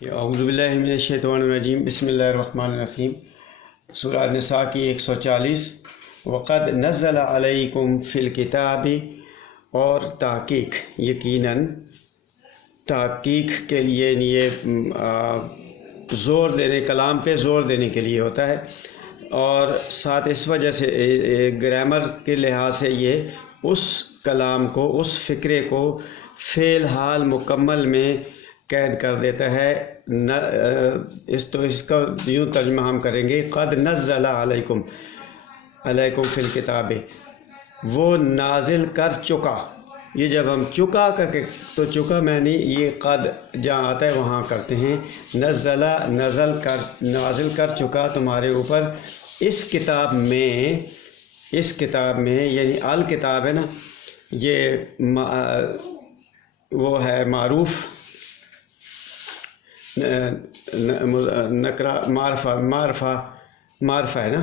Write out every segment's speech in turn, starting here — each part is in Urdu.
اعوذ باللہ من الشیطان الرجیم بسم اللہ الرحمن الرحیم۔ سورہ نساء کی 140۔ وقد نزل علیکم فی الکتاب، اور تحقیق یقیناً تحقیق کے لیے یہ زور دینے، کلام پہ زور دینے کے لیے ہوتا ہے، اور ساتھ اس وجہ سے گرامر کے لحاظ سے یہ اس کلام کو، اس فقرے کو فعل حال مکمل میں قید کر دیتا ہے۔ اس کا یوں ترجمہ ہم کریں گے، قد نزل علیکم فی الکتاب، وہ نازل کر چکا۔ یہ جب ہم چکا تو چکا میں نے یہ قد جہاں آتا ہے وہاں کرتے ہیں، نازل کر چکا تمہارے اوپر اس کتاب میں یعنی الکتاب ہے نا، یہ وہ ہے معروف نکرہ معرفہ ہے نا،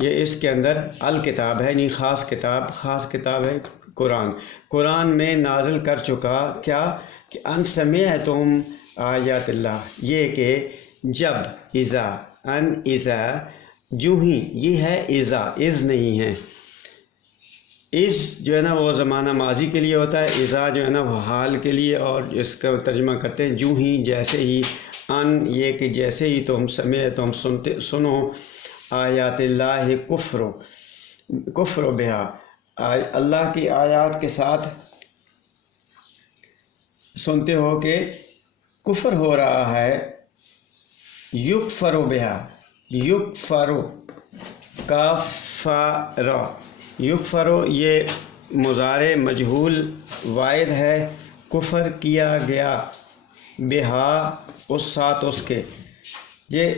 یہ اس کے اندر الکتاب ہے، یعنی خاص کتاب ہے قرآن میں نازل کر چکا۔ کیا کہ ان سمعتم آیات اللہ، یہ کہ جب، اذا جو ہی، یہ ہے از نہیں ہے، از جو ہے نا وہ زمانہ ماضی کے لیے ہوتا ہے، اذا جو ہے نا وہ حال کے لیے، اور اس کا ترجمہ کرتے ہیں جو ہی، جیسے ہی، ان یہ کہ جیسے ہی تم سنو آیات اللہ کفر بہا، اللہ کی آیات کے ساتھ سنتے ہو کہ کفر ہو رہا ہے، یکفر بہا، یکفر یہ مضارع مجہول واحد ہے، کفر کیا گیا، بہا اس ساتھ اس کے، یہ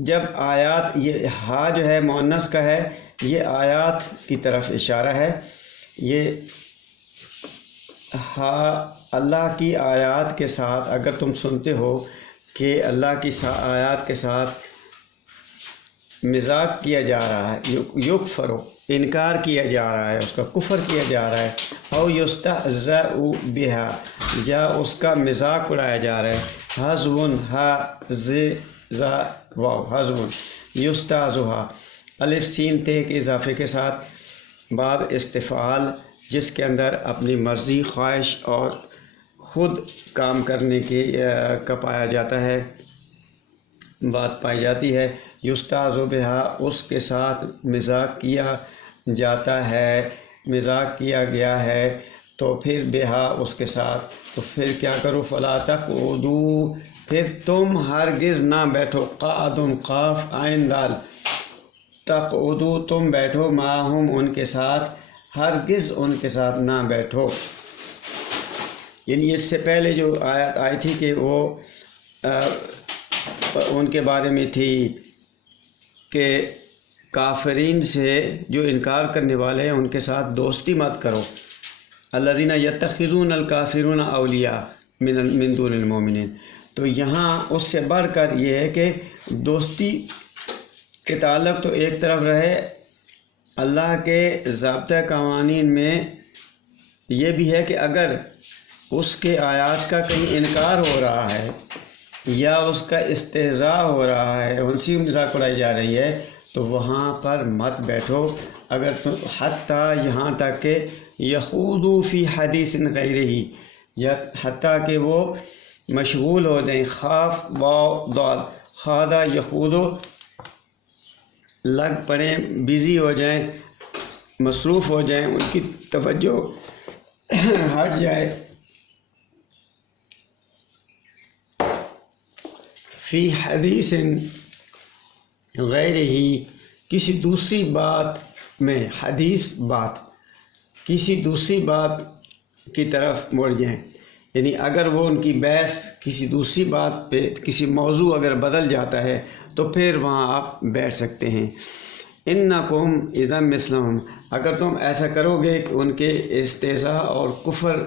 جب آیات، یہ ہا جو ہے مؤنث کا ہے، یہ آیات کی طرف اشارہ ہے، یہ ہا اللہ کی آیات کے ساتھ اگر تم سنتے ہو کہ اللہ کی آیات کے ساتھ مذاق کیا جا رہا ہے، یکفرو انکار کیا جا رہا ہے، اس کا کفر کیا جا رہا ہے، او یستہزأ بہا یا اس کا مذاق اڑایا جا رہا ہے، حزون حزون یستہزئ الف سین تے کے اضافے کے ساتھ باب استفعال، جس کے اندر اپنی مرضی، خواہش اور خود کام کرنے کا پایا جاتا ہے، بات پائی جاتی ہے۔ یستہزأ بہا اس کے ساتھ مذاق کیا جاتا ہے، مذاق کیا گیا ہے، تو پھر بہا اس کے ساتھ، تو پھر کیا کرو، فلا تقعدوا پھر تم ہرگز نہ بیٹھو، قعد قاف عین دال، تقعدوا تم بیٹھو، معہم ان کے ساتھ، ہرگز ان کے ساتھ نہ بیٹھو۔ یعنی اس سے پہلے جو آیت آئی تھی کہ وہ ان کے بارے میں تھی کہ کافرین سے جو انکار کرنے والے ہیں ان کے ساتھ دوستی مت کرو، الذین یتخذون الکافرون اولیاء من دون المؤمنین، تو یہاں اس سے بڑھ کر یہ ہے کہ دوستی کے تعلق تو ایک طرف رہے، اللہ کے ضابطہ قوانین میں یہ بھی ہے کہ اگر اس کے آیات کا کہیں انکار ہو رہا ہے یا اس کا استہزاء ہو رہا ہے، ان سے مذاق اڑائی جا رہی ہے، تو وہاں پر مت بیٹھو، اگر تم حتیٰ یہاں تک کہ یخوضوا فی حدیث غیرہ، یا حتیٰ کہ وہ مشغول ہو جائیں، خاف واو ضاد، خاضہ یخوضو لگ پڑیں، بزی ہو جائیں، مصروف ہو جائیں، ان کی توجہ ہٹ جائے، فی حدیث غیرہ کسی دوسری بات میں، حدیث بات، کسی دوسری بات کی طرف مڑ جائیں، یعنی اگر وہ ان کی بحث کسی دوسری بات پہ، کسی موضوع اگر بدل جاتا ہے تو پھر وہاں آپ بیٹھ سکتے ہیں۔ انکم اذا مثلہم اگر تم ایسا کرو گے کہ ان کے استہزاء اور کفر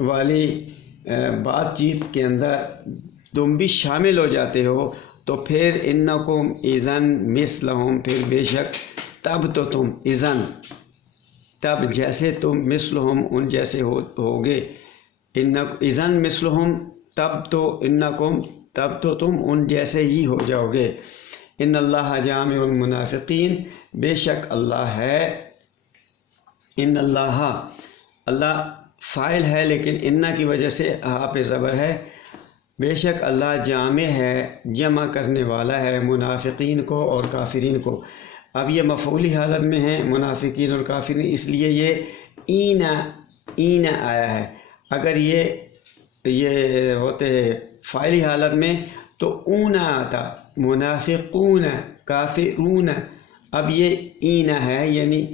والی بات چیت کے اندر تم بھی شامل ہو جاتے ہو، تو پھر انکم اذن مثلہم پھر بے شک تب تو تم تب جیسے تم مثلہم ان جیسے ہوگے، اذن مثلہم تب تو انکم تب تو تم ان جیسے ہی ہو جاؤ گے۔ ان اللہ جامع المنافقین، بے شک اللہ ہے، ان اللہ فاعل ہے لیکن ان کی وجہ سے ہاں پہ زبر ہے، بے شک اللہ جامع ہے، جمع کرنے والا ہے منافقین کو اور کافرین کو۔ اب یہ مفعولی حالت میں ہیں منافقین اور کافرین، اس لیے یہ این آیا ہے۔ اگر یہ ہوتے فاعلی حالت میں تو اون آتا، منافقون کافرون۔ اب یہ این ہے، یعنی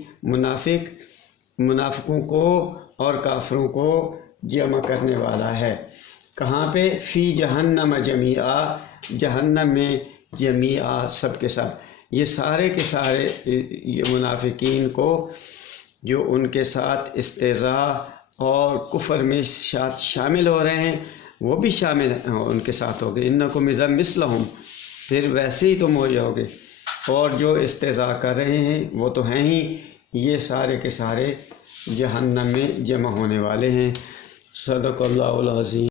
منافقوں کو اور کافروں کو جمع کرنے والا ہے۔ کہاں پہ؟ فی جہنم جمیعا، جہنم میں جمیعا، سب کے سب، یہ سارے کے سارے یہ منافقین کو جو ان کے ساتھ استہزاء اور کفر میں شامل ہو رہے ہیں وہ بھی شامل ان کے ساتھ ہوگے۔ انکم اذا مثلہم، پھر ویسے ہی تم ہو جاؤ گے، اور جو استہزاء کر رہے ہیں وہ تو ہیں ہی، یہ سارے کے سارے جہنم میں جمع ہونے والے ہیں۔ صدق اللہ العظیم۔